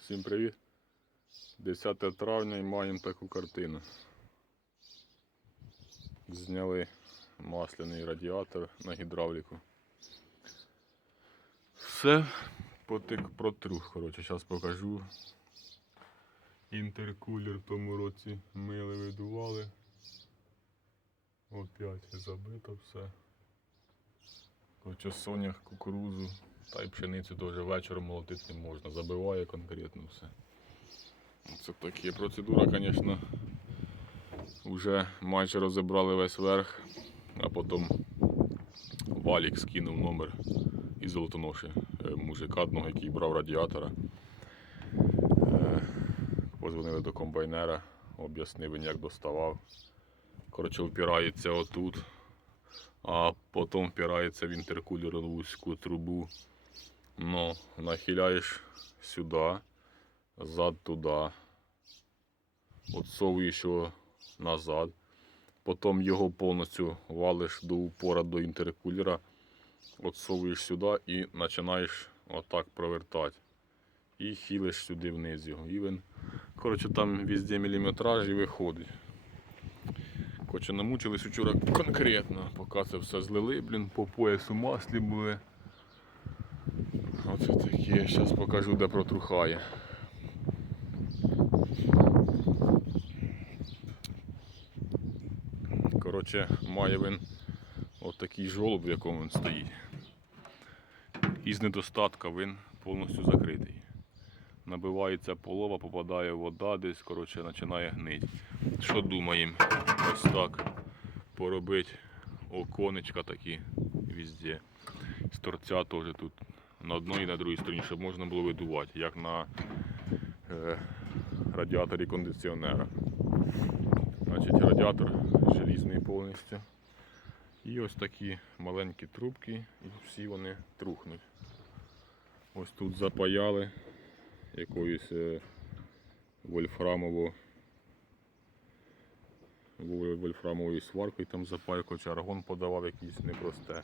Всім привіт! 10 травня і маємо таку картину. Зняли масляний радіатор на гідравліку. Все потик протрух. Коротше, зараз покажу. Інтеркулер в тому році мили видували. Опять забито все. Коротше, сонях, кукурузу та й пшеницю теж вечором молотити не можна. Забиває конкретно все. Це такі процедура, звісно. Вже майже розібрали весь верх, а потім валік скинув номер із золотоноші е, мужика одного, який брав радіатора. Е, Позвонили до комбайнера, об'яснив він, як доставав. Коротше, впирається отут, а потім впирається в інтеркулерну вузьку трубу. Ну, нахиляєш сюди, зад туди, отсовуєш його назад, потім його повністю валиш до упора до інтеркулера, отсовуєш сюди і починаєш отак провертати. І хилиш сюди вниз його. І він, коротше, там везде міліметраж і виходить. Коротше, намучились вчора конкретно, поки це все злили, блін, по поясу маслі були. Оце таке, зараз покажу, де протрухає. Коротше, має він отакий жолоб, в якому він стоїть. Із недостатка він повністю закритий. Набивається полова, попадає вода десь, коротше, починає гнити. Що думаємо? Ось так поробити оконечка такі везде. З торця теж тут на одній і на другій стороні, щоб можна було видувати, як на е, радіаторі кондиціонера. Значить, радіатор желізний повністю. І ось такі маленькі трубки, і всі вони трухнуть. Ось тут запаяли якоюсь е, вольфрамово вол- вольфрамовою сваркою там запаяли, чи аргон подавав якийсь непросте.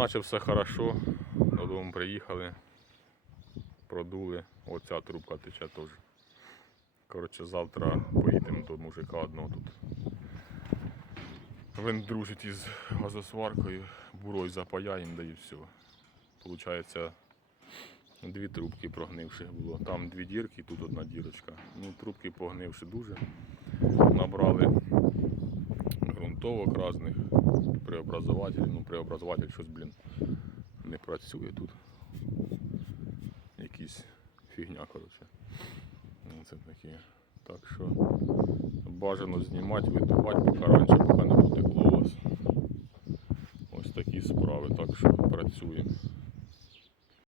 Наче все хорошо, додому приїхали, продули, оця трубка тече теж. Коротше, завтра поїдемо до мужика одного тут. Він дружить із газосваркою, бурой запаяємо, да і все. Получається, дві трубки прогнивших було. Там дві дірки, тут одна дірочка. Ну, трубки погнивши дуже. Набрали ґрунтовок різних, преобразователь, Ну, преобразователь щось, блін, не працює тут. Якісь фігня, коротше. Ну, Це такі. Так що бажано знімати, видувати, поки раніше, поки не потекло